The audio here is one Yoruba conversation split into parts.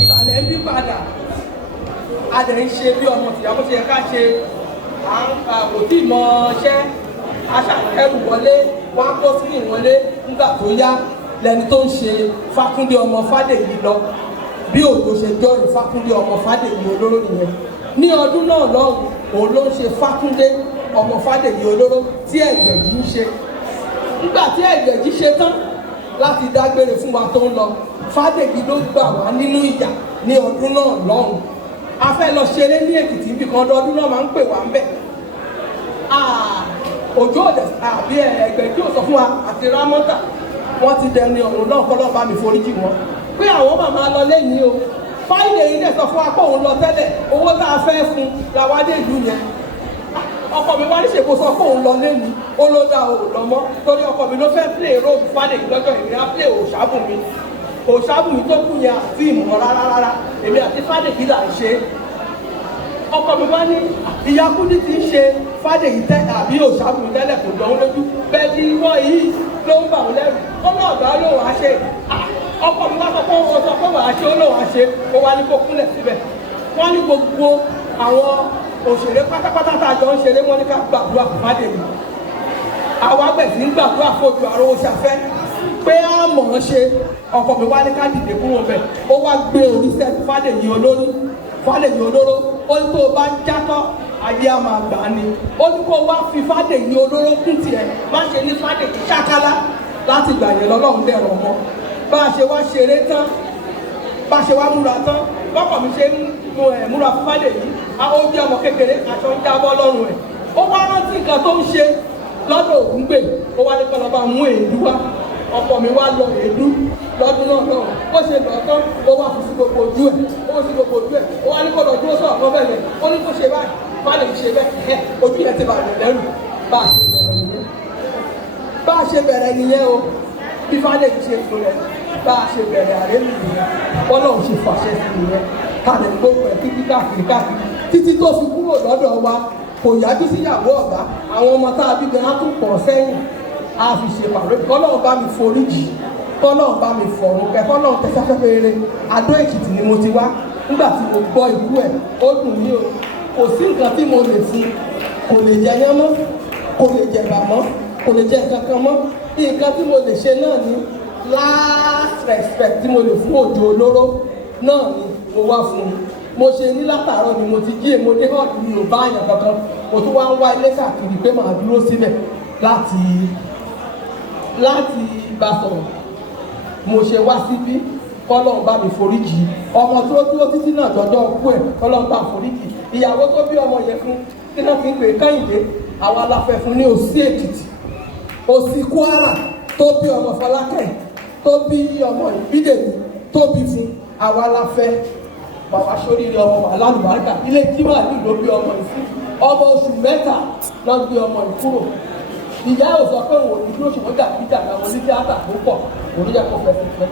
ìsàlẹ̀ ń bí padà a dẹ̀ ń ṣe bí ọmọ tìyàwó ṣe yẹ ká ṣe kò tí ì mọ ṣẹ́ aṣàkẹ́rù wọlé wá kó sí ìwọlé nígbà tó yá lẹni tó ń ṣe Fákúndé ọmọ Fádèyí lọ bí òjò ṣe jọ Fákúndé ọmọ Fádèyí Olóró nìyẹn ní ọdún náà lọ́hùn òun ló ń ṣe Fákúndé ọmọ Fádèyí Olóró tí Ẹ̀gbẹ̀jì ń ṣe nígbà tí Ẹ̀gbẹ̀jì ṣe tán láti dágbére fún wa tó ń lọ Fádèyí ló gbà wá nínú ìyà ní ọdún náà lọ́hùn a fẹ́ lọ ṣeré ní Èkìtì níbi kan ọdún náà máa ń pè wá ń bẹ̀ òjò òdẹ àbí Ẹ̀gbẹ̀jì ò sọ fún wa àti Rámọ́tà wọ́n ti dẹni ọ̀run náà kọ́ lọ́ọ́ bá mi foríjì wọn pé àwọn màmá lọ lẹ́yìn o Fáyìnlẹ̀ yìí dẹ̀ sọ fún wa pé òun lọ tẹ́lẹ̀ owó tá a fẹ́ fún làwádé ìlú yẹn ọkọ mi wá ní ṣèkó sọ pé òun lọ lẹ́yìn ó ló dá o lọ mọ́ torí ọkọ mi ló fẹ́ play role Fádèyí lọ́jọ́ ìrìn á play Òṣàbùnmi tó kù yẹn àti ìmọ̀ rárá èmi àti Fádèyí là ń ṣe ọkọ mi wá ní ìyá Kúdí ti ń ṣe Fádèyí àbí Òṣàbùnmi tẹ́lẹ̀ kò dán lójú bẹ́ẹ̀ ni wọ́n yìí ló ń bà wọ́n lẹ́rù ó náà gbà ló wàá ṣe ọkọ mi wá sọ pé ó sọ pé wàá ṣe ó ló wàá ṣe ó wá ní kó kúnlẹ̀ síbẹ̀ wọ́n ní gbogbo àwọn òṣèré pátápátá tá a jọ ń ṣeré wọ́n ní ká gbàdúrà fún Fádèyí àwa bẹ̀rẹ̀ sí ń gbàdúrà fojú àrò ṣàfẹ́ pé á mọ̀ ọ́n ṣe ọkọ mi wá ní ká dìde kúrò bẹ̀ ó wá gbé orí sẹ́ẹ̀tì Fádèyí Olóró ó ní tó o bá ń játọ́ ayé a máa gbà ni ó ní kó wá fi Fádèyí Olóró kún tiẹ̀ má ṣe ní Fádèyí ṣákálá láti gbà yẹn lọ́lọ́run dẹ̀rọ̀ mọ́ bá a ṣe wá ṣeré tán bá a ṣe wá múra tán bọ́kọ̀ mi ṣe ń múra fún Fádèyí ó jẹ́ ọmọ kékeré aṣọ ń jábọ́ lọ́rùn ẹ̀ ó wá rántí nǹkan tó ń ṣe lọ́dọ̀ Ògúngbè ó wá ní kọ́ lọ́ba mú èédú wá ọkọ mi wá lọ èédú lọ́dún náà náà ó ṣe lọ tán ó wá fi sí gbogbo ojú ẹ̀ ó wá ní kó lọ dúró sọ̀rọ̀ kan bẹ́ẹ̀ ó ní kó ṣe báyìí Fádèyí ṣe bẹ́ẹ̀ ojú yẹn ti bàjẹ́ lẹ́rù bá a ṣe bẹ̀rẹ̀ nìyẹn o bí Fádèyí ṣe fún rẹ̀ bá a ṣe bẹ̀rẹ̀ àrẹ́lù nìyẹn Ọlọ́run ṣe fàṣẹ sí nìyẹn káàdì gbogbo ẹ̀ títí káàkiri títí tó fi kúrò lọ́dọ̀ wa kò yájú síyàwó ọ̀gá àwọn ọmọ tá a bí gan-an tún pọ̀ sẹ́yìn a fi ṣe pàrọ̀ kọ́lọ́run bá mi foríjì kọ́lọ́run bá mi fọ̀rùn kẹ́ kọ́lọ́run tẹ̀sáfẹ́fẹ́ eré Adó Èkìtì ni mo ti wá nígbà tí mo gbọ́ ikú ẹ̀ ó dùn mí o kò sí nǹkan tí mo lè fún kò lè jẹ yán mọ́ kò lè jẹ bà mọ́ kò lè jẹ nǹkan kan mọ́ nǹkan tí mo lè ṣe náà ni last respect tí mo lè fún Òjó Olóró náà ni mo wá fún un mo ṣe ní látàárọ̀ ni mo ti jí èmo dé hàn mi ò bá àyàn kankan mo tún wá ń wá ilé káàkiri pé màá dúró síbẹ̀ láti bá sọ̀rọ̀ mo ṣe wá síbí kọ́lọ́run bá mi foríjì ọmọ tó dúró títí náà jọjọ́ kú ẹ̀ kọ́lọ́run bá foríjì ìyàwó tó bí ọmọ yẹn fún kí náà ti ń pè Kẹ́hìndé àwa la fẹ́ fún ní Òsì Èkìtì Òsì Kwara tó bí ọmọ Fọlákẹ́ tó bí ọmọ Ìbídèmí tó bí fún àwa la fẹ́ bàbá sóríire ọmọ alálùbáríkà ilé jímọ̀ ní ló bí ọmọ ìsìn ọmọ oṣù mẹ́ta lọ gbé ọmọ ìkúrò ìyá ò sọ pé òun ní dúró ṣùgbọ́n dàbíjà àwọn onítíátà tó pọ̀ oníjà kò fẹ́ fẹ́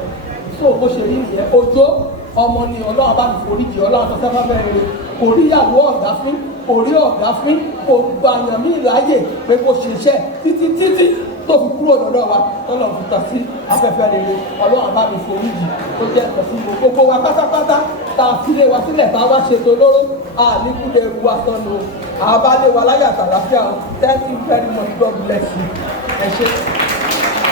so bó ṣe rí ìyẹn Òjó ọmọ ni Ọlọ́run bá mi foríjì Ọlọ́run tó sábà bẹ́ẹ̀ kò rí ìyàwó ọ̀gá fín kò rí ọ̀gá fín kò gbàyàn mí láàyè pé kò ṣiṣẹ́ títí tó fi kúrò lọ́dọ̀ wa tọ́lọ̀ fi tọ́ sí afẹ́fẹ́ rere Ọlọ́run bá mi foríjì tó jẹ́ ẹ̀sìn gbogbo wa pátápátá tá a fi lé wa sílẹ̀ tá a wá ṣètò olóró àníkúlẹ̀ ewu asọ́nu àbálẹ̀ wa láyà àtàlàfíà. Thank you very much. God bless you. Ẹ ṣé.